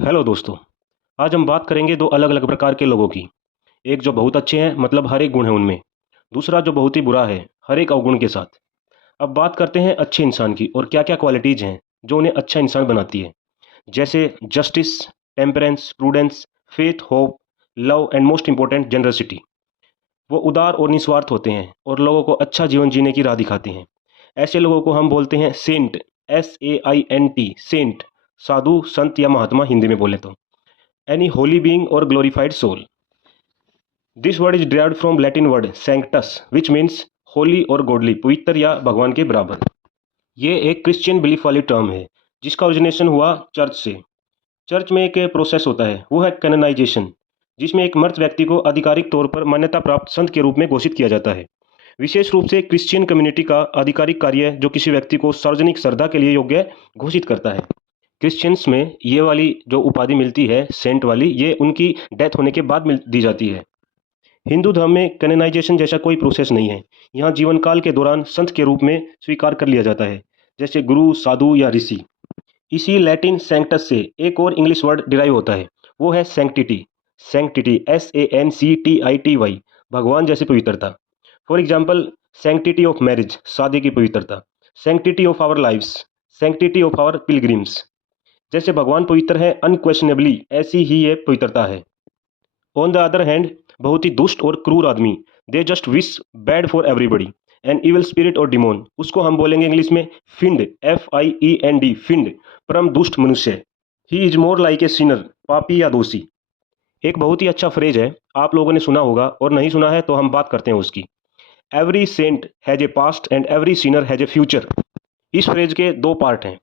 Hello दोस्तों। आज हम बात करेंगे दो अलग अलग प्रकार के लोगों की। एक जो बहुत अच्छे हैं, मतलब हर एक गुण है उनमें। दूसरा जो बहुत ही बुरा है, हर एक अवगुण के साथ। अब बात करते हैं अच्छे इंसान की और क्या क्या क्वालिटीज़ हैं जो उन्हें अच्छा इंसान बनाती है। जैसे justice, temperance, prudence, faith, hope, love and most important generosity. वो उदार और निस्वार्थ होते हैं और लोगों को अच्छा जीवन जीने की राह दिखाते हैं। ऐसे लोगों को हम बोलते हैं सेंट। SAINT, Saint. साधु, संत या महात्मा हिंदी में बोले तो। Any holy being or glorified soul. This word is derived from Latin word sanctus, which means holy or godly, पवित्र या भगवान के बराबर। ये एक क्रिश्चियन बिलीफ वाली टर्म है जिसका ओरिजिनेशन हुआ चर्च से। चर्च में एक प्रोसेस होता है, वो है कैनोनाइजेशन, जिसमें एक मृत व्यक्ति को आधिकारिक तौर पर मान्यता प्राप्त संत के रूप में घोषित किया जाता है। विशेष रूप से क्रिश्चियन कम्युनिटी का आधिकारिक कार्य जो किसी व्यक्ति को सार्वजनिक श्रद्धा के लिए योग्य घोषित करता है। क्रिश्चियंस में ये वाली जो उपाधि मिलती है सेंट वाली, ये उनकी डेथ होने के बाद दी जाती है। हिंदू धर्म में कैनोनाइजेशन जैसा कोई प्रोसेस नहीं है। यहाँ जीवन काल के दौरान संत के रूप में स्वीकार कर लिया जाता है, जैसे गुरु, साधु या ऋषि। इसी लैटिन सैंक्टस से एक और इंग्लिश वर्ड डिराइव होता है, वो है सैंक्टिटी। सैंक्टिटी, SANCTITY, भगवान जैसी पवित्रता। For example, sanctity of marriage, शादी की पवित्रता। Sanctity of our lives, sanctity of our pilgrims. जैसे भगवान पवित्र है अनक्वेश्चनेबली, ऐसी ही ये पवित्रता है। ऑन द अदर हैंड, बहुत ही दुष्ट और क्रूर आदमी, they just wish bad for everybody, an evil spirit और डिमोन, उसको हम बोलेंगे इंग्लिश में फिंड, FIEND, फिंड, परम दुष्ट मनुष्य। He is more like a Sinner, पापी या दोषी। एक बहुत ही अच्छा फ्रेज है, आप लोगों ने सुना होगा, और नहीं सुना है तो हम बात करते हैं उसकी। Every saint has a past and every sinner has a future. इस फ्रेज के दो पार्ट हैं।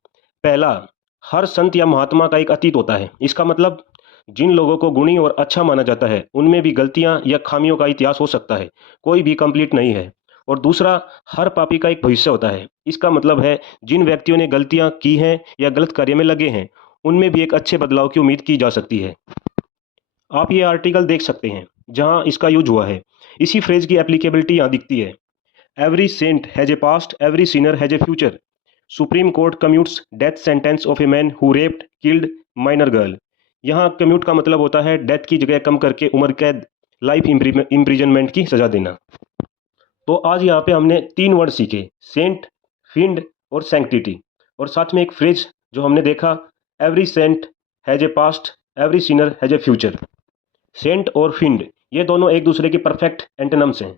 पहला, हर संत या महात्मा का एक अतीत होता है। इसका मतलब जिन लोगों को गुणी और अच्छा माना जाता है उनमें भी गलतियां या खामियों का इतिहास हो सकता है, कोई भी कंप्लीट नहीं है। और दूसरा, हर पापी का एक भविष्य होता है। इसका मतलब है जिन व्यक्तियों ने गलतियां की हैं या गलत कार्य में लगे हैं, उनमें भी एक अच्छे बदलाव की उम्मीद की जा सकती है। आप ये आर्टिकल देख सकते हैं जहां इसका यूज हुआ है। इसी फ्रेज की एप्लीकेबिलिटी यहाँ दिखती है। Every saint has a past, every sinner has a future. Supreme court commutes death sentence of a man who raped killed minor girl. यहाँ कम्यूट का मतलब होता है डेथ की जगह कम करके उम्र कैद, लाइफ इम्प्रिजनमेंट की सजा देना। तो आज यहाँ पे हमने तीन वर्ड सीखे, सेंट, फिंड और सैंक्टिटी। और साथ में एक फ्रेज जो हमने देखा, every saint has a past, every sinner has a future. Saint और फिंड ये दोनों एक दूसरे के परफेक्ट एंटोनिम्स हैं।